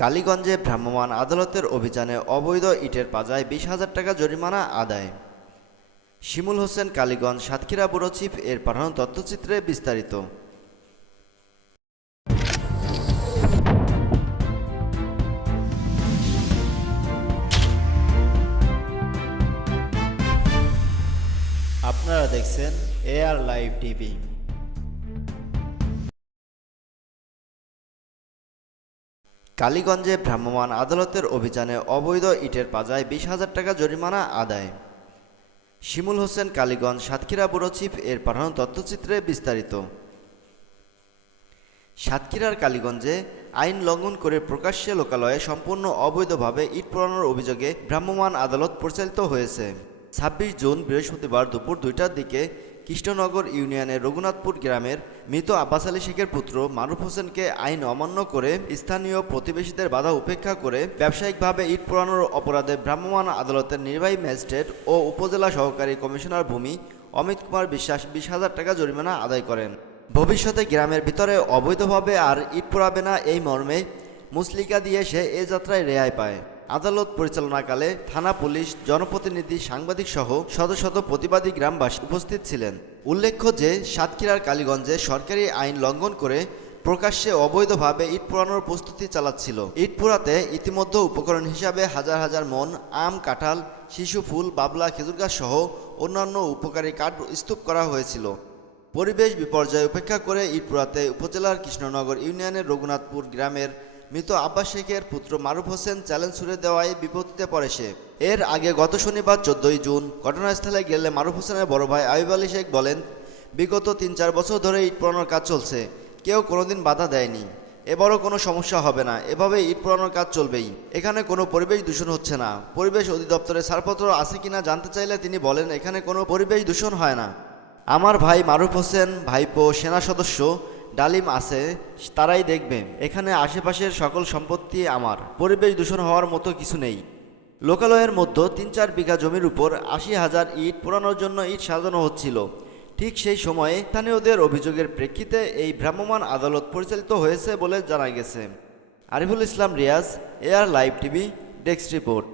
কালীগঞ্জে ভ্রাম্যমাণ আদালতের অভিযানে অবৈধ ইটের পাজায় বিশ হাজার টাকা জরিমানা আদায়। শিমুল হোসেন, কালীগঞ্জ, সাতক্ষীরা ব্যুরো চিফ, এর পাঠানো তথ্যচিত্রে বিস্তারিত। আপনারা দেখছেন এআর লাইভ টিভি। কালীগঞ্জে ভ্রাম্যমাণ আদালতের অভিযানে অবৈধ ইটের পাজায় বিশ হাজার টাকা জরিমানা আদায়। শিমুল হোসেন, কালীগঞ্জ সাতক্ষীরা ব্যুরো চিফ, এর পাঠানো তথ্যচিত্রে বিস্তারিত। সাতক্ষীরার কালীগঞ্জে আইন লঙ্ঘন করে প্রকাশ্যে লোকালয়ে সম্পূর্ণ অবৈধভাবে ইট পোড়ানোর অভিযোগে ভ্রাম্যমাণ আদালত পরিচালিত হয়েছে। ছাব্বিশ জুন বৃহস্পতিবার দুপুর দুইটার দিকে কৃষ্ণনগর ইউনিয়নের রঘুনাথপুর গ্রামের মৃত আব্বাস আলী শেখের পুত্র মারুফ হোসেনকে আইন অমান্য করে স্থানীয় প্রতিবেশীদের বাধা উপেক্ষা করে ব্যবসায়িকভাবে ইট পোড়ানোর অপরাধে ভ্রাম্যমাণ আদালতের নির্বাহী ম্যাজিস্ট্রেট ও উপজেলা সহকারী কমিশনার ভূমি অমিত কুমার বিশ্বাস বিশ হাজার টাকা জরিমানা আদায় করেন। ভবিষ্যতে গ্রামের ভিতরে অবৈধভাবে আর ইট পোড়াবে না এই মর্মে মুসলিকা দিয়ে সে এ যাত্রায় রেহাই পায়। আদালত পরিচালনাকালে থানা পুলিশ, জনপ্রতিনিধি, সাংবাদিক সহ শত শত প্রতিবাদী গ্রামবাসী উপস্থিত ছিলেন। উল্লেখ্য যে সাতক্ষীরার কালীগঞ্জে সরকারি আইন লঙ্ঘন করে প্রকাশ্যে অবৈধভাবে ইট পোড়ানোর প্রস্তুতি চালাচ্ছিল। ইট পোড়াতে ইতিমধ্যে উপকরণ হিসাবে হাজার হাজার মন, আম, কাঁঠাল, শিশু ফুল, বাবলা, খেজুর গাছ সহ অন্যান্য উপকারী কাঠ স্তূপ করা হয়েছিল। পরিবেশ বিপর্যয় উপেক্ষা করে ইটপুরাতে উপজেলার কৃষ্ণনগর ইউনিয়নের রঘুনাথপুর গ্রামের মৃত আব্বাস শেখের পুত্র মারুফ হোসেন চ্যালেঞ্জ ছুড়ে দেওয়ায় বিপত্তিতে পড়ে সে। এর আগে গত শনিবার চোদ্দই জুন ঘটনাস্থলে গেলে মারুফ হোসেনের বড় ভাই আইব আলী শেখ বলেন, বিগত তিন চার বছর ধরে ইট পোড়ানোর কাজ চলছে। কেউ কোনোদিন বাধা দেয়নি। এবারও কোনো সমস্যা হবে না। এভাবে ইট পোড়ানোর কাজ চলবেই। এখানে কোনো পরিবেশ দূষণ হচ্ছে না। পরিবেশ অধিদপ্তরের ছাড়পত্র আছে কিনা জানতে চাইলে তিনি বলেন, এখানে কোনো পরিবেশ দূষণ হয় না। আমার ভাই মারুফ হোসেন, ভাইপো, সেনা সদস্য ডালিম আছে, তারাই দেখবে। এখানে আশেপাশের সকল সম্পত্তি আমার। পরিবেশ দূষণ হওয়ার মতো কিছু নেই। লোকালয়ের মধ্যে তিন চার বিঘা জমির উপর আশি হাজার ইট পোড়ানোর জন্য ইট সাজানো হচ্ছিল। ঠিক সেই সময়ে স্থানীয়দের অভিযোগের প্রেক্ষিতে এই ভ্রাম্যমাণ আদালত পরিচালিত হয়েছে বলে জানা গেছে। Ariful Islam Riaz air live TV, desk report.